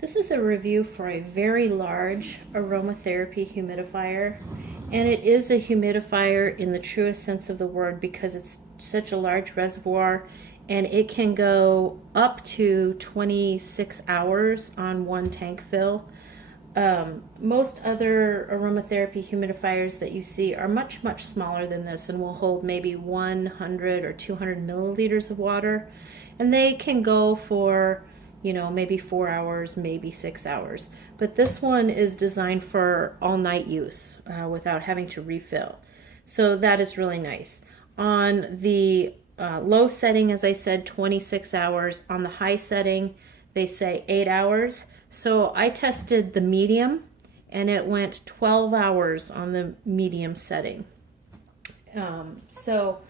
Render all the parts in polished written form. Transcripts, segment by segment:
This is a review for a very large aromatherapy humidifier, and it is a humidifier in the truest sense of the word because it's such a large reservoir, and it can go up to 26 hours on one tank fill. Most other aromatherapy humidifiers that you see are much, much smaller than this and will hold maybe 100 or 200 milliliters of water, and they can go for maybe 4 hours, maybe 6 hours. But this one is designed for all night use without having to refill. So that is really nice. On the low setting, as I said, 26 hours. On the high setting, they say 8 hours. So I tested the medium, and it went 12 hours on the medium setting. So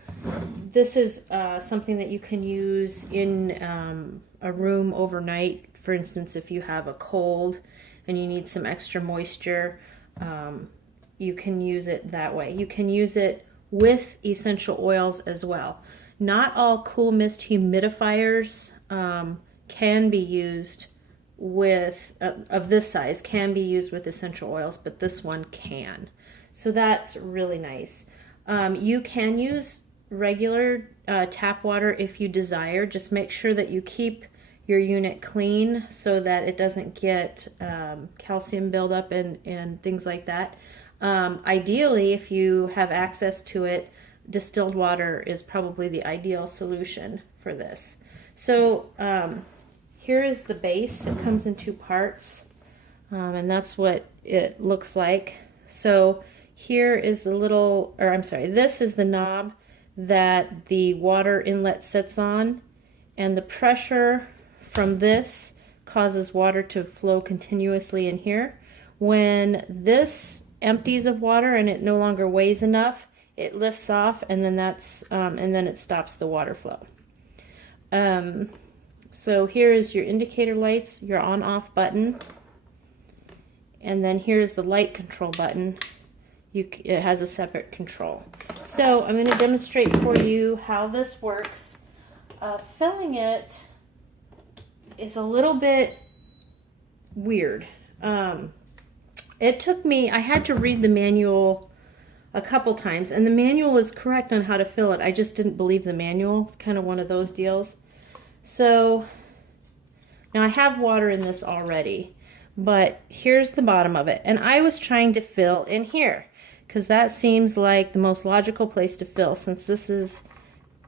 this is something that you can use in a room overnight. For instance, if you have a cold and you need some extra moisture, you can use it that way. You can use it with essential oils as well. Not all cool mist humidifiers can be used with, of this size, can be used with essential oils, but this one can. So that's really nice. You can use regular tap water if you desire. Just make sure that you keep your unit clean so that it doesn't get calcium buildup and things like that. Ideally, if you have access to it, distilled water is probably the ideal solution for this. So here is the base. It comes in two parts, and that's what it looks like. So here is the little, or I'm sorry, this is the knob that the water inlet sits on, and the pressure from this causes water to flow continuously in here. When this empties of water and it no longer weighs enough, it lifts off, and then and then it stops the water flow. So here is your indicator lights, your on-off button, and then here's the light control button. It has a separate control. So I'm going to demonstrate for you how this works. Filling it is a little bit weird. It took me, I had to read the manual a couple times, and the manual is correct on how to fill it. I just didn't believe the manual, kind of one of those deals. So now I have water in this already, but here's the bottom of it. And I was trying to fill in here because that seems like the most logical place to fill, since this is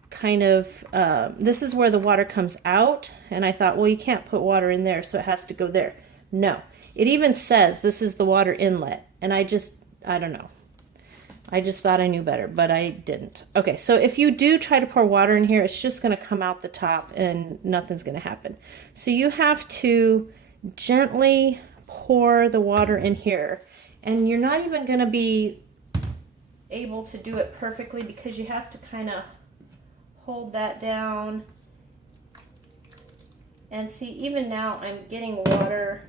kind of, this is where the water comes out. And I thought, well, you can't put water in there, so it has to go there. No, it even says this is the water inlet. And I don't know. I just thought I knew better, but I didn't. Okay, so if you do try to pour water in here, it's just going to come out the top and nothing's going to happen. So you have to gently pour the water in here, and you're not even going to be able to do it perfectly because you have to kind of hold that down. And see, even now I'm getting water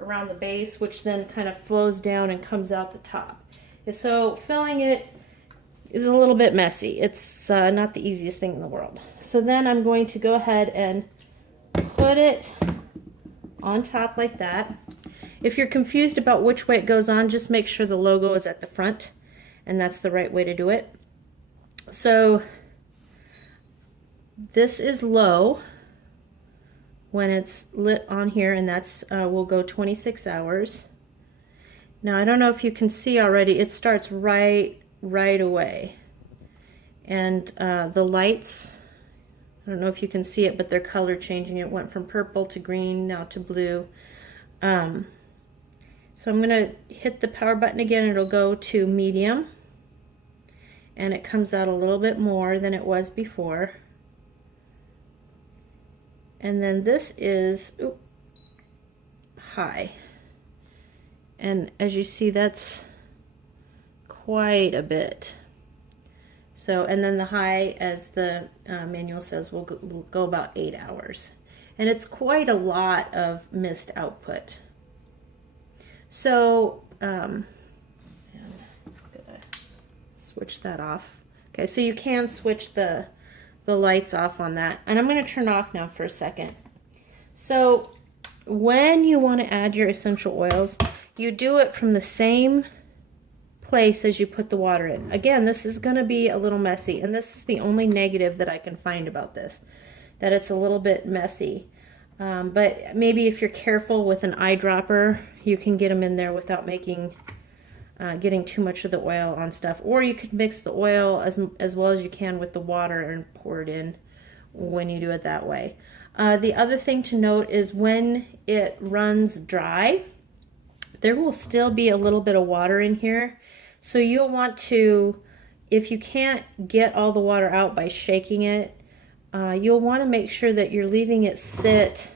around the base, which then kind of flows down and comes out the top. So filling it is a little bit messy. It's not the easiest thing in the world. So then I'm going to go ahead and put it on top like that. If you're confused about which way it goes on, just make sure the logo is at the front, and that's the right way to do it. So this is low when it's lit on here, and that's will go 26 hours. Now, I don't know if you can see already, it starts right away. And the lights, I don't know if you can see it, but they're color changing. It went from purple to green, now to blue. So I'm going to hit the power button again, and it'll go to medium. And it comes out a little bit more than it was before. And then this is high. And as you see, that's quite a bit. So, and then the high, as the manual says, will go about 8 hours. And it's quite a lot of mist output. So, and I'm gonna switch that off. Okay, so you can switch the lights off on that. And I'm going to turn off now for a second. So when you want to add your essential oils, you do it from the same place as you put the water in. Again, this is going to be a little messy, and this is the only negative that I can find about this, that it's a little bit messy. But maybe if you're careful with an eyedropper, you can get them in there without getting too much of the oil on stuff. Or you could mix the oil as well as you can with the water and pour it in when you do it that way. The other thing to note is when it runs dry, there will still be a little bit of water in here. So you'll want to, if you can't get all the water out by shaking it, you'll want to make sure that you're leaving it sit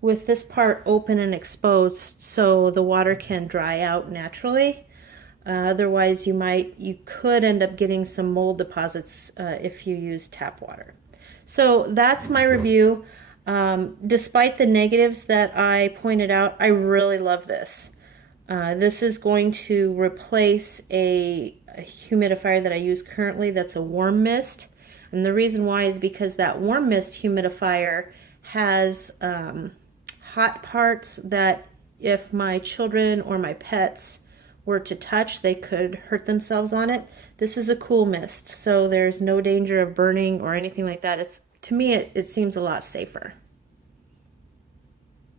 with this part open and exposed so the water can dry out naturally. Otherwise you could end up getting some mold deposits if you use tap water. So that's my review. Despite the negatives that I pointed out, I really love this. This is going to replace a humidifier that I use currently that's a warm mist. And the reason why is because that warm mist humidifier has hot parts that if my children or my pets were to touch, they could hurt themselves on it. This is a cool mist, so there's no danger of burning or anything like that. To me, it seems a lot safer.